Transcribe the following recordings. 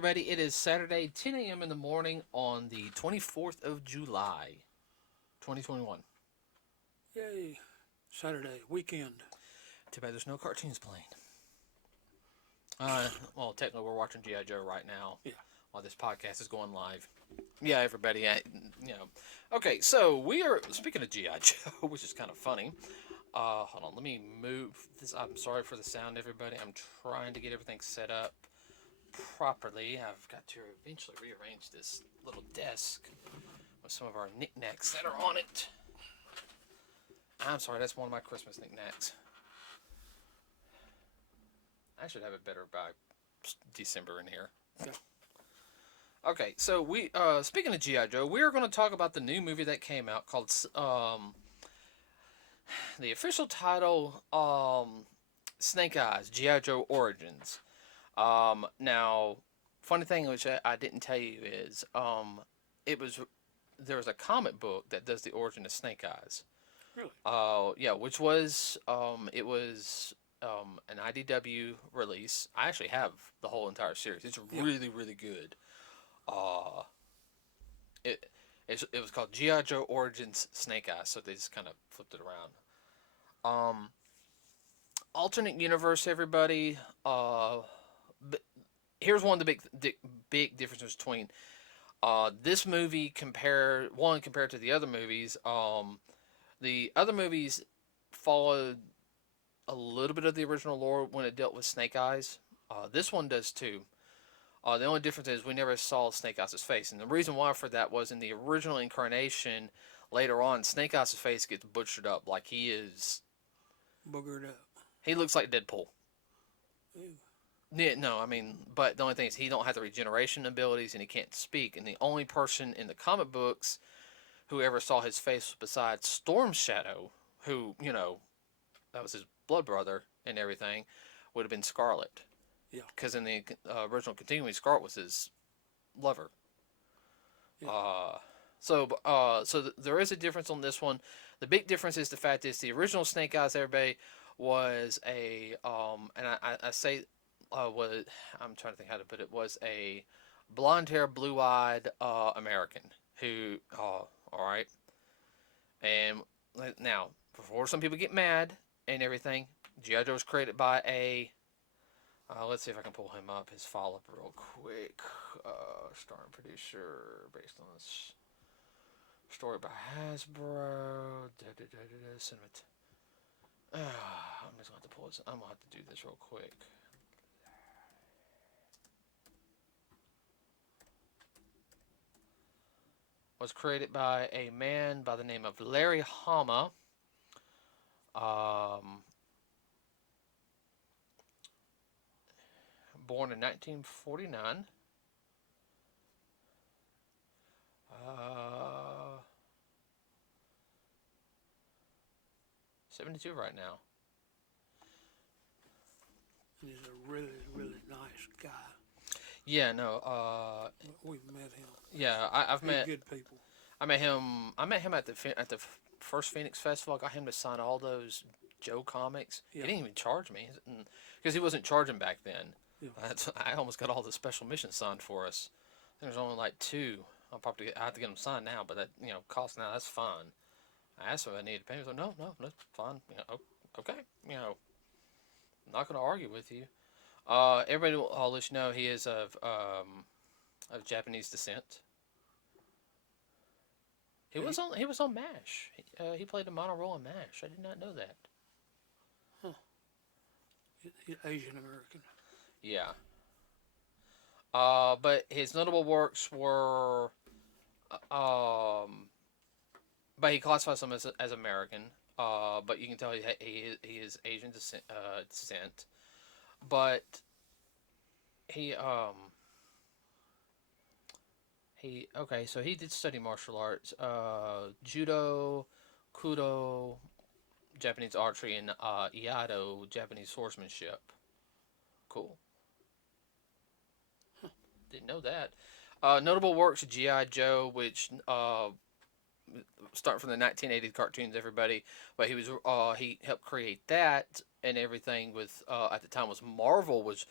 everybody. It is Saturday, 10 a.m. in the morning on the 24th of July, 2021. Yay. Saturday, weekend. Too bad there's no cartoons playing. Well, technically, we're watching G.I. Joe right now. Yeah. While this podcast is going live. Yeah, everybody. Okay, so we are, speaking of G.I. Joe, which is kind of funny. Hold on, let me move this. I'm sorry for the sound, everybody. I'm trying to get everything set up properly. I've got to eventually rearrange this little desk with some of our knickknacks that are on it. I'm sorry, that's one of my Christmas knickknacks. I should have it better by December in here. Okay. Okay, so we speaking of G.I. Joe, we are going to talk about the new movie that came out called the official title Snake Eyes, G.I. Joe Origins. Now, funny thing which I didn't tell you is there was a comic book that does the origin of Snake Eyes. Really? Yeah, which was it was an IDW release. I actually have the whole entire series. It's really, really good. It was called G.I. Joe Origins Snake Eyes, so they just kind of flipped it around. Alternate universe, everybody. Here's one of the big differences between this movie compared to the other movies. The other movies followed a little bit of the original lore when it dealt with Snake Eyes. This one does too. The only difference is we never saw Snake Eyes' face. And the reason why for that was in the original incarnation, later on, Snake Eyes' face gets butchered up like he is... Boogered up. He looks like Deadpool. Ew. Yeah, no, I mean, but the only thing is he don't have the regeneration abilities and he can't speak. And the only person in the comic books who ever saw his face besides Storm Shadow, who, that was his blood brother and everything, would have been Scarlet. Yeah. Because in the original continuing, Scarlet was his lover. Yeah. So there is a difference on this one. The big difference is the fact is the original Snake Eyes, everybody, was a and I say was I'm trying to think how to put it, was a blonde hair, blue eyed American who all right. And now before some people get mad and everything, G.I. Joe was created by a let's see if I can pull him up, his follow-up real quick. Starring producer based on this story by Hasbro. I'm just going to have to pull this. I'm going to have to do this real quick. Was created by a man by the name of Larry Hama. Born in 1949. 72 right now. He's a really, really nice guy. Yeah, no. We've met him. Yeah, I've met good people. I met him at the first Phoenix Festival. I got him to sign all those Joe comics. Yeah. He didn't even charge me because he wasn't charging back then. Yeah. I almost got all the special missions signed for us. I think there's only like 2. I have to get them signed now, but that cost now. That's fine. I asked him if I needed to pay. He was like, no, that's fine. Okay. I'm not going to argue with you. Everybody will let you know he is of Japanese descent. He was on MASH. He played a minor role in MASH. I did not know that. Huh. He's Asian American. Yeah. But his notable works were, but he classifies them as American. But you can tell he is Asian descent. But so he did study martial arts, judo, kudo, Japanese archery, and iaido, Japanese swordsmanship. Cool. Didn't know that. Notable works of G.I. Joe, which starting from the 1980 cartoons, everybody. But he helped create that and everything. With at the time was Marvel was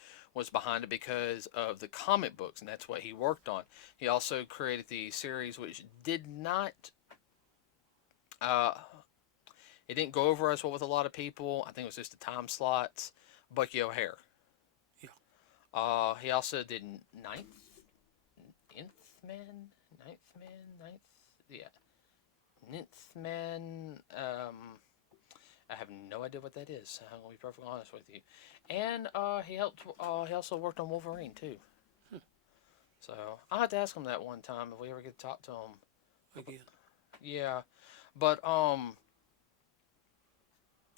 behind it because of the comic books, and that's what he worked on. He also created the series, which did not. Uh, it didn't go over as well with a lot of people. I think it was just the time slots. Bucky O'Hare. Yeah. He also did Ninth Man, yeah, Ninth Man. I have no idea what that is. I'm gonna be perfectly honest with you. And he helped. He also worked on Wolverine too. So I'll have to ask him that one time if we ever get to talk to him Again. Yeah, but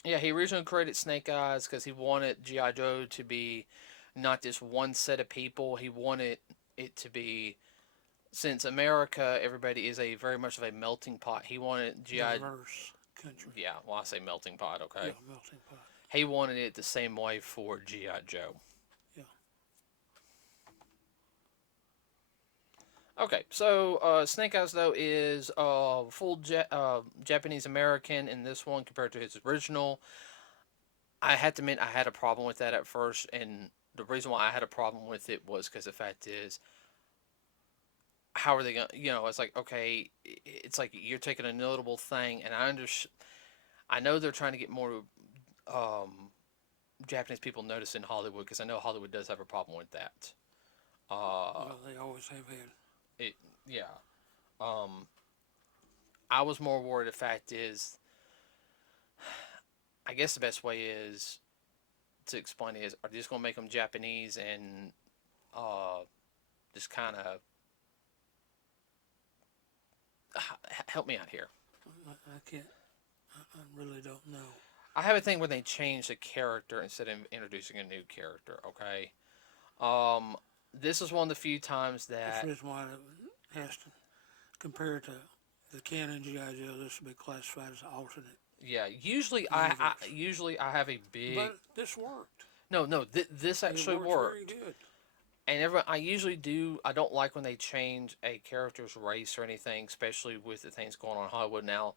yeah, he originally created Snake Eyes because he wanted GI Joe to be not just one set of people. He wanted it to be, since America, everybody is a very much of a melting pot. He wanted GI. Diverse country. Yeah, well, I say melting pot. Okay. Yeah, melting pot. He wanted it the same way for GI Joe. Yeah. Okay, so Snake Eyes though is full Japanese American in this one compared to his original. I had to admit I had a problem with that at first, and the reason why I had a problem with it was because the fact is, how are they going to, it's like, okay, it's like you're taking a notable thing, and I know they're trying to get more Japanese people noticed in Hollywood, because I know Hollywood does have a problem with that. Well, they always have had. It, yeah. I was more worried. The fact is, I guess the best way is to explain is, are they just going to make them Japanese and just kind of help me out here? I can't. I really don't know. I have a thing where they change the character instead of introducing a new character. Okay. This is one of the few times that. That's the reason why it has to, compared to the canon G.I. Joe, this would be classified as alternate. Yeah, usually I have a big. But this worked. No, this actually worked. Very good. And I usually do. I don't like when they change a character's race or anything, especially with the things going on in Hollywood now.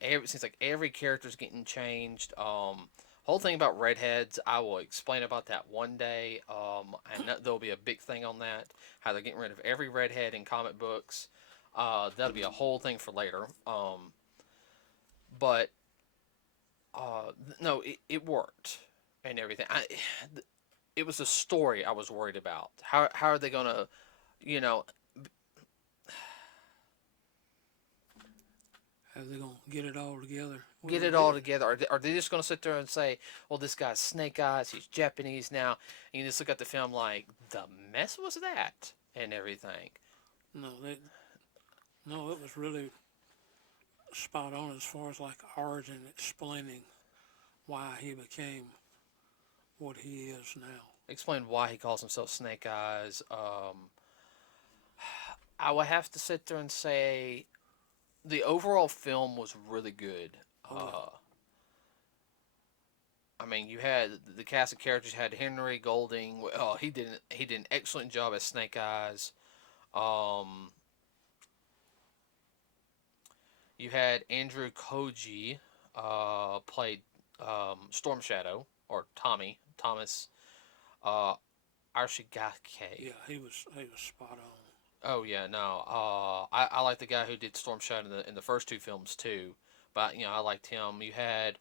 It seems like every character's getting changed. Whole thing about redheads, I will explain about that one day. And there'll be a big thing on that. How they're getting rid of every redhead in comic books. That'll be a whole thing for later. But no, it worked and everything. It was the story I was worried about. How are they gonna, How are they gonna get it all together? get it all together? Are they just gonna sit there and say, well, this guy's Snake Eyes, he's Japanese now, and you just look at the film like, the mess was that and everything? No, it was really spot on as far as like origin, explaining why he became what he is now. Explain why he calls himself Snake Eyes. I would have to sit there and say the overall film was really good. I mean, you had the cast of characters. You had Henry Golding. He did an excellent job as Snake Eyes. You had Andrew Koji played Storm Shadow, or Thomas Arshigake. Yeah, he was spot on. Oh yeah, no. I like the guy who did Storm Shadow in the first two films too. But I liked him. You had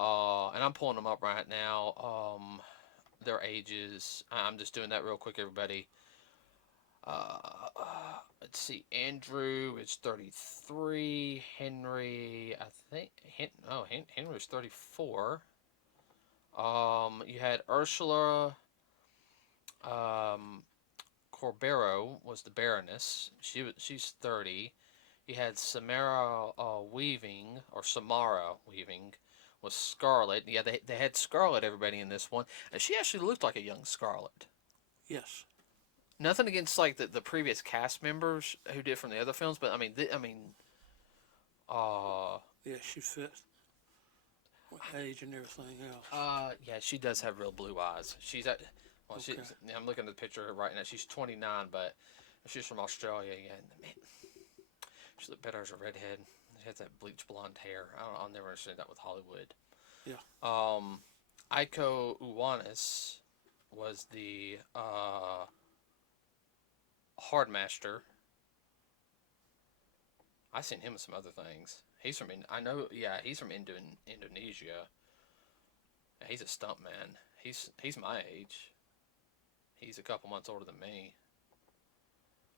and I'm pulling them up right now. Their ages. I'm just doing that real quick, everybody. Let's see. Andrew is 33. Henry, I think. Henry's 34. You had Ursula. Corbero was the Baroness. She's 30. You had Samara Weaving was Scarlet. Yeah, they had Scarlet, everybody, in this one, and she actually looked like a young Scarlet. Yes. Nothing against like the previous cast members who did from the other films, but yeah, she fits with age and everything else. yeah, she does have real blue eyes. She's at. Well, Okay. I'm looking at the picture right now. She's 29, but she's from Australia. Yeah, man, She looked better as a redhead. She had that bleach blonde hair. I'll never understand that with Hollywood. Yeah. Iko Uwanis was the Hardmaster. I've seen him in some other things. He's from I know, yeah, he's from Indonesia. He's a stuntman. He's my age. He's a couple months older than me.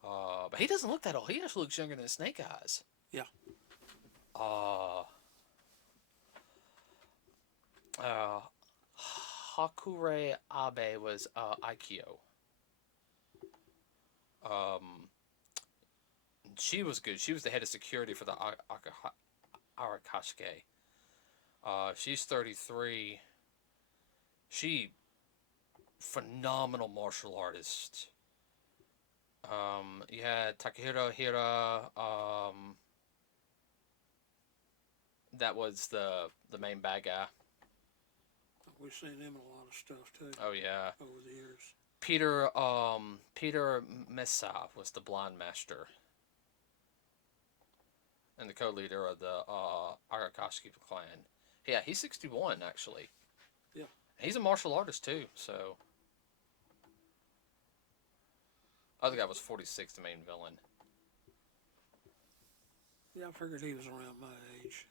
But he doesn't look that old. He actually looks younger than Snake Eyes. Yeah. Uh, uh, Hakure Abe was Aikyo. Um, she was good. She was the head of security for the Arakashke. She's 33. She phenomenal martial artist. You had Takahiro Hira. That was the main bad guy. We've seen him in a lot of stuff too. Oh yeah. Over the years. Peter Mesa was the blonde master. And the co-leader of the Arakashi clan. Yeah, he's 61 actually. Yeah. He's a martial artist too, so. Other guy was 46, the main villain. Yeah, I figured he was around my age.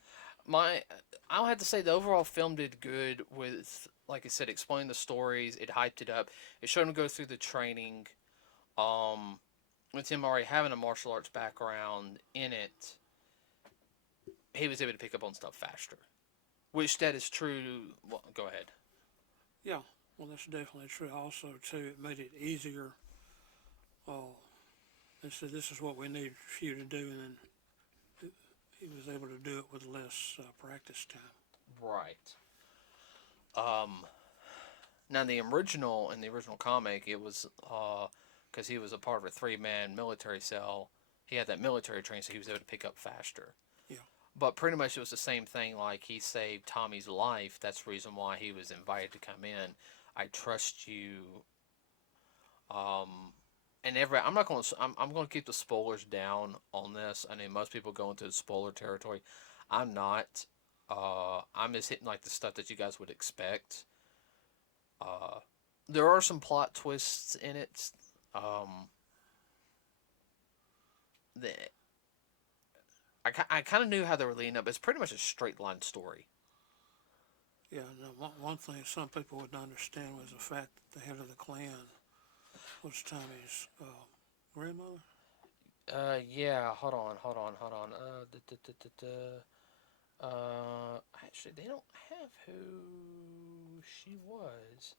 I'll have to say the overall film did good with, like I said, explaining the stories. It hyped it up. It showed him go through the training. With him already having a martial arts background in it, he was able to pick up on stuff faster. Which that is true. Well, go ahead. Yeah, well, that's definitely true. Also, too, it made it easier. They said this is what we need for you to do, and then he was able to do it with less practice time. Right. Now in the original comic, it was because he was a part of a 3-man military cell. He had that military training, so he was able to pick up faster. Yeah. But pretty much it was the same thing. Like he saved Tommy's life. That's the reason why he was invited to come in. I trust you. And I'm not going to. I'm going to keep the spoilers down on this. I mean, most people go into the spoiler territory. I'm not. I'm just hitting like the stuff that you guys would expect. There are some plot twists in it. That I kind of knew how they were leading up. It's pretty much a straight line story. Yeah, no, one thing some people wouldn't understand was the fact that the head of the clan was Tommy's grandmother. Yeah. Hold on. Actually, they don't have who she was.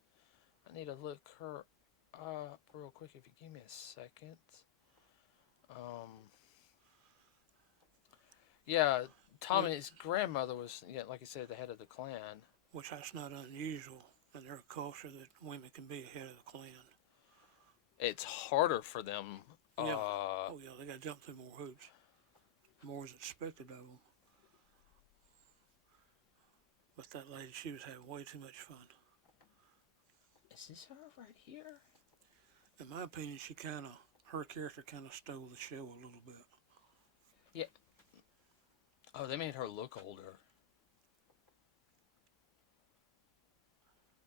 I need to look her up real quick if you give me a second. Yeah, Tommy's grandmother was, yeah, like you said, the head of the clan. Which that's not unusual in their culture that women can be head of the clan. It's harder for them. Yeah. Oh yeah, they got to jump through more hoops. More is expected of them. But that lady, she was having way too much fun. Is this her right here? In my opinion, her character kind of stole the show a little bit. Yeah. Oh, they made her look older.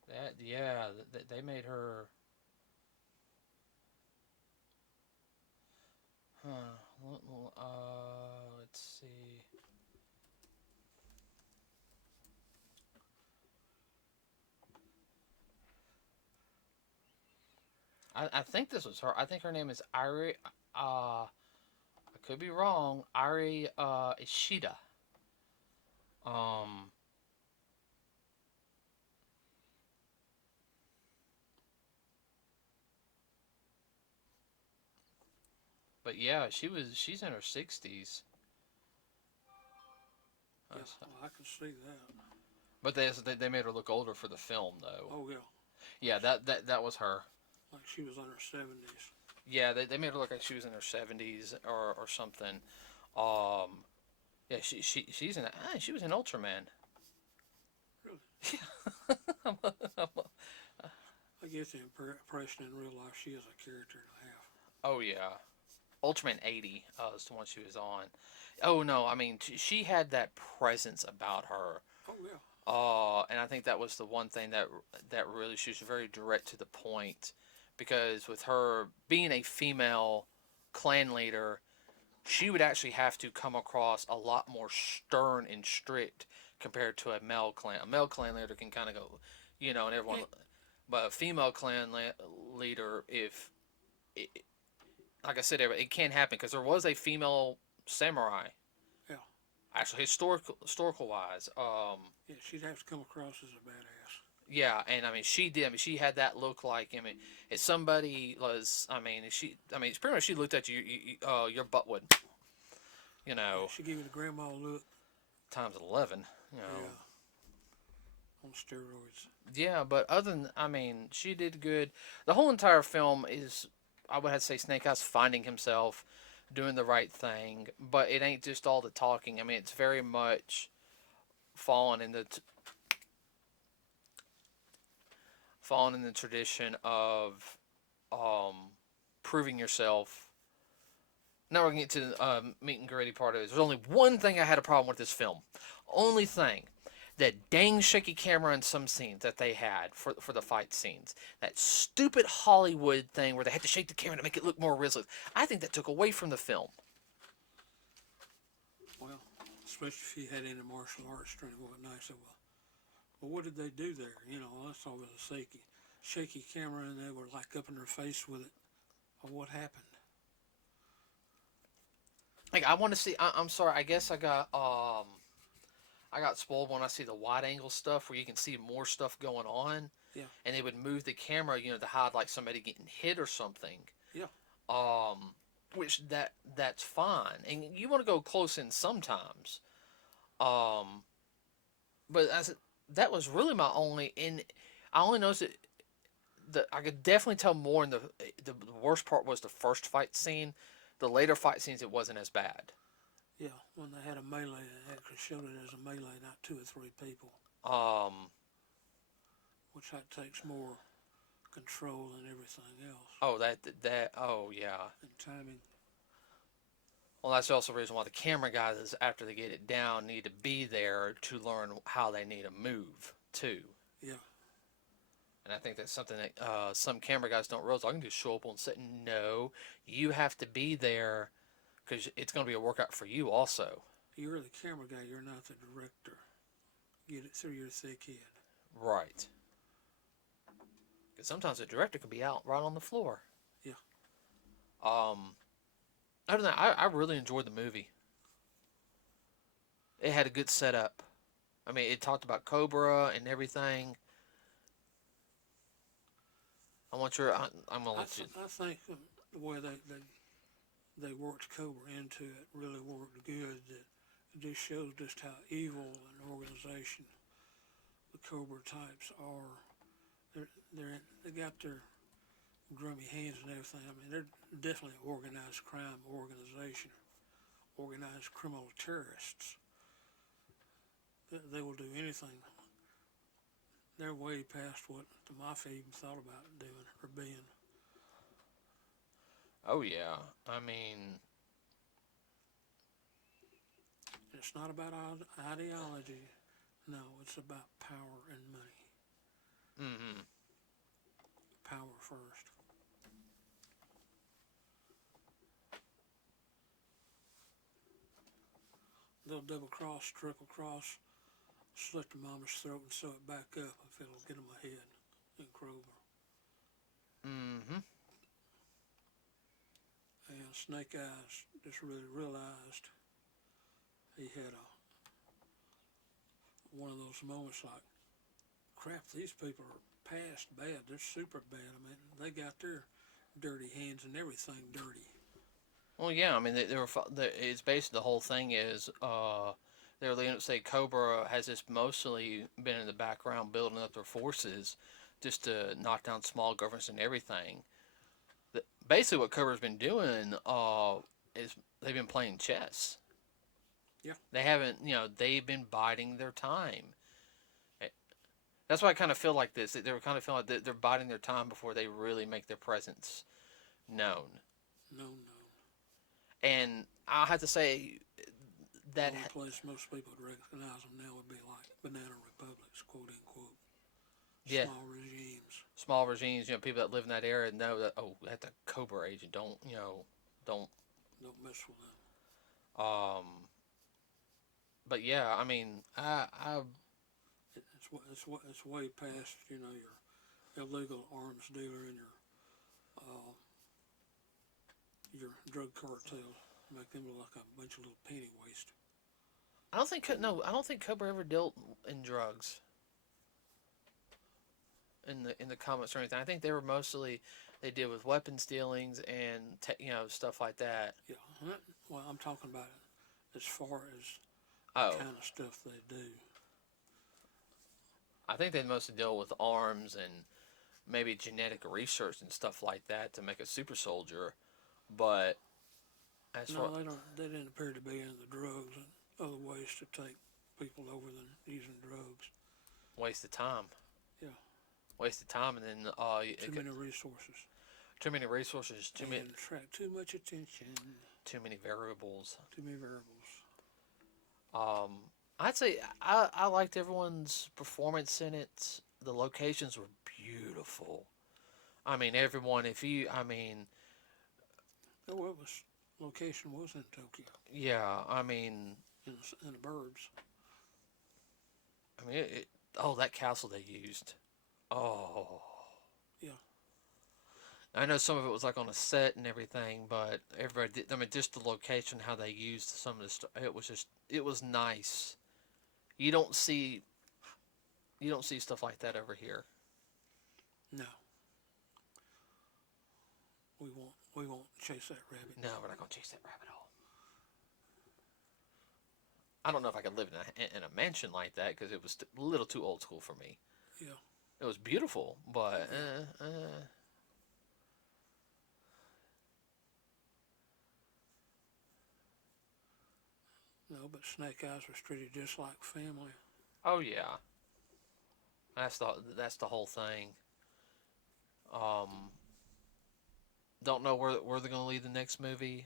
They made her. Let's see. I think this was her. I think her name is Ari. I could be wrong. Ari Ishida. But yeah, she's in her 60s. Yeah, well, I can see that. But they made her look older for the film though. Oh yeah. Yeah, that was her. Like she was in her 70s. Yeah, they made her look like she was in her 70s or something. Yeah, she's in. She was in Ultraman. Really? I get the impression in real life she is a character and a half. Oh yeah. Ultraman 80 is the one she was on. Oh no, I mean she had that presence about her. Oh yeah. And I think that was the one thing that really she was very direct to the point, because with her being a female clan leader, she would actually have to come across a lot more stern and strict compared to a male clan. A male clan leader can kind of go, and everyone, Yeah. but a female leader, if it, like I said, it can't happen because there was a female samurai. Yeah. Actually, historical wise, Yeah. She'd have to come across as a badass. yeah, and I mean, she did. I mean, she had that look like. I mean, if somebody was, it's pretty much she looked at your butt would, you Yeah. know, She gave you the grandma look. times 11. You know, Yeah. On steroids. yeah. But other than, I mean, she did good. The whole entire film is, I would have to say, Snake Eyes finding himself, doing the right thing. But it ain't just all the talking. I mean, it's very much falling in the falling in the tradition of um, proving yourself. Now we're going to get to the meet and gritty part of it. There's only one thing I had a problem with this film. Only thing. That dang shaky camera in some scenes that they had for the fight scenes. That stupid Hollywood thing where they had to shake the camera to make it look more realistic. I think that took away from the film. Well, especially if he had any martial arts training, whatnot. So, well, what did they do there? You know, I saw it was a shaky camera, and they were like up in their face with it. Well, what happened? Like I want to see. I'm sorry. I guess I got spoiled when I see the wide angle stuff where you can see more stuff going on, Yeah. and they would move the camera, to hide like somebody getting hit or something. Yeah. Which that's fine, and you want to go close in sometimes. Um, but that was really my only. And I only noticed it. I could definitely tell more in the worst part was the first fight scene. The later fight scenes, it wasn't as bad. Yeah. When they had a melee, they actually showed it as a melee, not two or three people, Um, which that takes more control than everything else oh oh yeah. and timing. Well, that's also the reason why the camera guys, after they get it down, need to be there to learn how they need to move too. Yeah. And I think that's something that some camera guys don't realize. I can just show up on set. No, you have to be there because it's going to be a workout for you also. You're the camera guy. You're not the director. Get it through your thick head. Right. Because sometimes the director could be out right on the floor. Yeah. Other than that, I really enjoyed the movie. It had a good setup. I mean, it talked about Cobra and everything. I'm gonna let you. I think the way they worked Cobra into it really worked good. That it just shows just how evil an organization the Cobra types are. They got their grubby hands and everything. I mean, they're definitely an organized crime organization, organized criminal terrorists. They will do anything. They're way past what the mafia even thought about doing or being. Oh yeah, I mean, It's not about ideology. No, it's about power and money. mm-hmm. Power first. They'll double cross, triple cross, slit the mama's throat and sew it back up if it'll get them ahead in Kroger. Mm-hmm. And Snake Eyes just really realized he had one of those moments like, crap, these people are past bad. They're super bad. I mean, they got their dirty hands and everything dirty. Well, yeah, I mean, it's basically the whole thing is they're leading up to say Cobra has just mostly been in the background building up their forces just to knock down small governments and everything. Basically, what Cobra's been doing is they've been playing chess. Yeah. They haven't, they've been biding their time. That's why I kind of feel like this. They were kind of feeling like they're biding their time before they really make their presence known. No. And I have to say The that only place most people would recognize them now would be like banana republics, quote unquote, yeah, small regimes. small regimes, people that live in that area know that, oh, that's a Cobra agent. Don't. Don't mess with them. Um, but yeah, I mean, I It's way past your illegal arms dealer and uh, your drug cartels. Make them look like a bunch of little penny waste. I don't think Cobra ever dealt in drugs in the comics or anything. I think they were mostly they deal with weapons dealings and stuff like that. Yeah, well, I'm talking about it as far as the Oh, kind of stuff they do. I think they mostly deal with arms and maybe genetic research and stuff like that to make a super soldier. But as far No, they don't. They didn't appear to be into drugs and other ways to take people over than using drugs. waste of time, Yeah, waste of time, and then too many resources too many resources, and attract too much attention. too many variables. Too many variables. Um, I'd say I liked everyone's performance in it. The locations were beautiful. I mean, everyone. If you, I mean, Oh, it was location was in Tokyo yeah. I mean, in the burbs. oh, that castle they used. Oh, Yeah, I know some of it was like on a set and everything, but everybody did. I mean, just the location, how they used some of the stuff. It was nice. You don't see, you don't see stuff like that over here. no, we won't chase that rabbit. No, we're not gonna chase that rabbit hole. I don't know if I could live in a mansion like that because it was a little too old school for me. Yeah, It was beautiful, but no, but Snake Eyes was treated just like family. oh yeah, that's the whole thing. Um, don't know where they're gonna lead the next movie.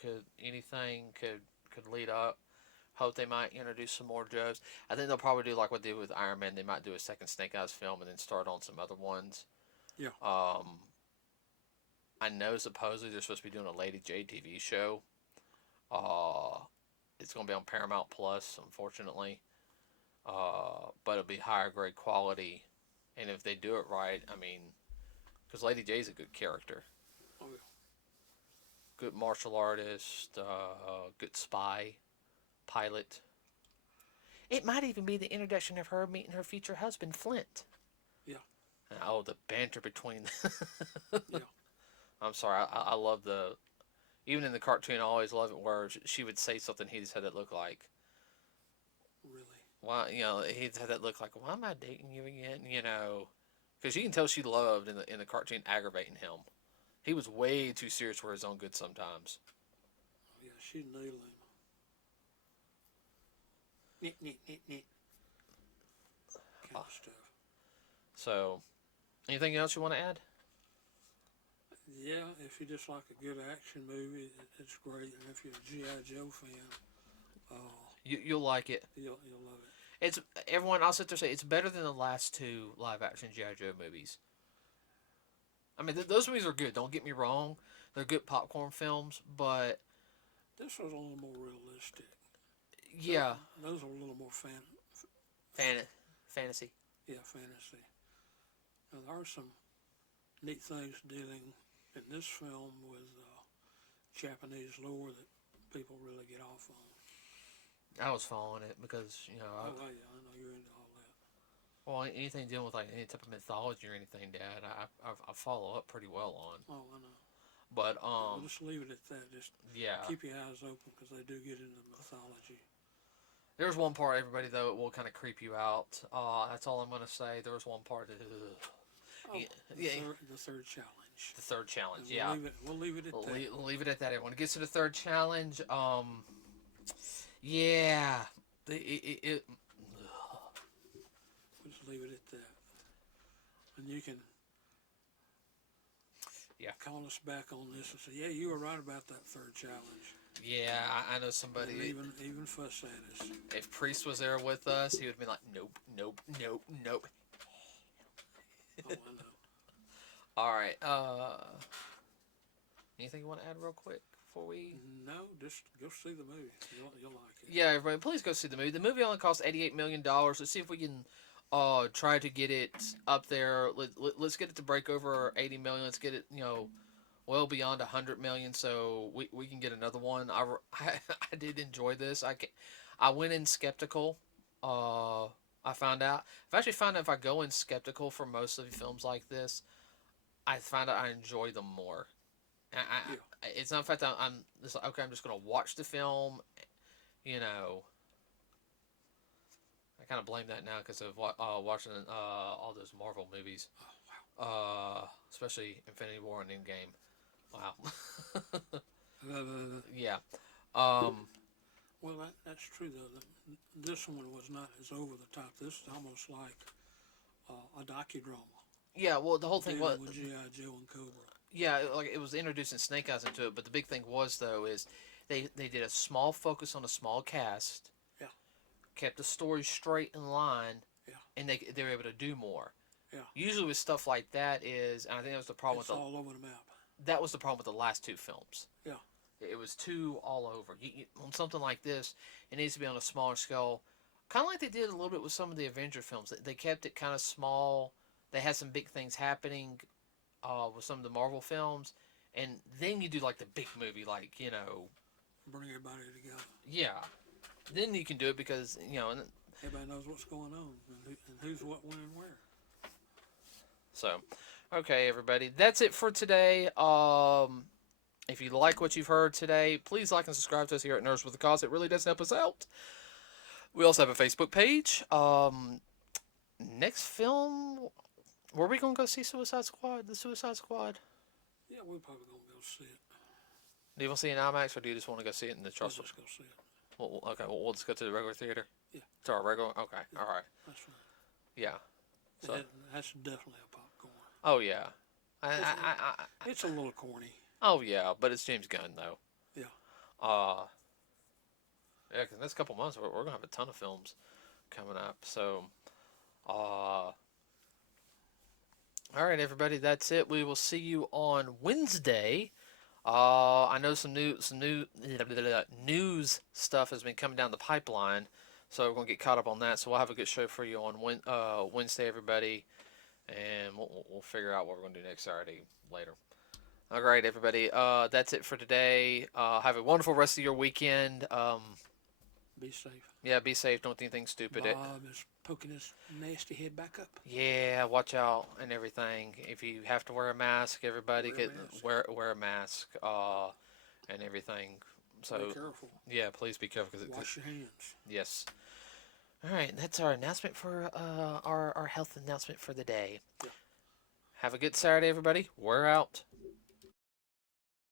Could anything could lead up. Hope they might introduce some more jokes. I think they'll probably do like what they did with Iron Man. They might do a second Snake Eyes film and then start on some other ones. Yeah, I know supposedly they're supposed to be doing a Lady J TV show. Uh, it's going to be on Paramount Plus, unfortunately. But it'll be higher grade quality. And if they do it right, I mean, because Lady J's a good character. oh yeah. Good martial artist, good spy, pilot. It might even be the introduction of her meeting her future husband, Flint. Yeah, Oh, the banter between. yeah. I'm sorry, I love the. Even in the cartoon, I always love it where she would say something he just had that look like. Really. Why, he'd have that look like, why am I dating you again? Because you can tell she loved in the cartoon aggravating him. He was way too serious for his own good sometimes. Oh, yeah, she nailed him. Neat, neat, neat, neat. Kind of stuff. So, anything else you want to add? Yeah, if you just like a good action movie, it's great. And if you're a G.I. Joe fan, uh, You'll like it. you'll love it. It's everyone. I'll sit there and say it's better than the last two live action GI Joe movies. I mean, those movies are good. Don't get me wrong; they're good popcorn films. But This was a little more realistic. yeah, Those are a little more fantasy. yeah, fantasy. Now, there are some neat things dealing in this film with Japanese lore that people really get off on. I was following it because Oh, yeah, I know you're into all that. well, anything dealing with like any type of mythology or anything, Dad, I follow up pretty well on. Oh, I know. But We'll just leave it at that. Just yeah, keep your eyes open because they do get into mythology. there's one part, everybody, though, it will kind of creep you out. That's all I'm gonna say. There was one part that. Oh, Yeah, the third challenge. the third challenge. And Yeah, we'll leave it at that. we'll leave it at that. Everyone gets to the third challenge. Yeah, it We'll just leave it at that. And you can call us back on this and say, yeah, you were right about that third challenge. Yeah, I know somebody. And even fuss at us. If Priest was there with us, he would be like, nope, nope, nope, nope. Oh, I know. All right. Anything you want to add real quick before we? No, just go see the movie. You'll like it. Yeah, everybody, please go see the movie. The movie only cost $88 million. Let's see if we can try to get it up there. Let's get it to break over 80 million. Let's get it, well beyond 100 million, so we can get another one. I did enjoy this. I went in skeptical. I found out. I've actually found out if I go in skeptical for most of the films like this, I find out I enjoy them more. It's not the fact that I'm just like, okay, I'm just going to watch the film, I kind of blame that now because of watching all those Marvel movies, especially Infinity War and Endgame. Wow. Yeah. Well, that's true, though. This one was not as over the top. This is almost like a docudrama. Yeah, well, the whole thing was... With G.I. Joe and Cobra. Yeah, like it was introducing Snake Eyes into it, but the big thing was, though, is they did a small focus on a small cast. Yeah. Kept the story straight in line. Yeah. And they were able to do more. Yeah. Usually with stuff like that is, and I think that was the problem it's with all over the map. That was the problem with the last two films. Yeah. It was too all over. On something like this, it needs to be on a smaller scale. Kind of like they did a little bit with some of the Avenger films. They kept it kind of small. They had some big things happening with some of the Marvel films. And then you do like the big movie, like, Bring everybody together. Yeah. Then you can do it because, everybody knows what's going on and who's what, when, and where. So, okay, everybody. That's it for today. If you like what you've heard today, please like and subscribe to us here at Nerds with a Cause. It really does help us out. We also have a Facebook page. Next film, were we going to go see Suicide Squad? The Suicide Squad? Yeah, we're probably going to go see it. Do you want to see it in IMAX, or do you just want to go see it in the Trust? We'll just go see it. Well, okay, we'll just go to the regular theater? Yeah. To our regular? Okay, Yeah, all right. That's right. Yeah. So. That's definitely a popcorn. Oh, yeah. It's a little corny. Oh, yeah, but it's James Gunn, though. Yeah. Yeah, because next couple months, we're going to have a ton of films coming up. So, all right, everybody, that's it. We will see you on Wednesday. I know some new news stuff has been coming down the pipeline, so we're going to get caught up on that. So we'll have a good show for you on Wednesday, everybody, and we'll figure out what we're going to do next Saturday later. All right, everybody. That's it for today. Have a wonderful rest of your weekend. Be safe. Yeah, be safe. Don't do anything stupid. Bob is poking his nasty head back up. Yeah, watch out and everything. If you have to wear a mask, everybody wear a mask and everything. So be careful. Yeah, please be careful. Wash your hands. Yes. All right, that's our announcement for our health announcement for the day. Yeah. Have a good Saturday, everybody. We're out.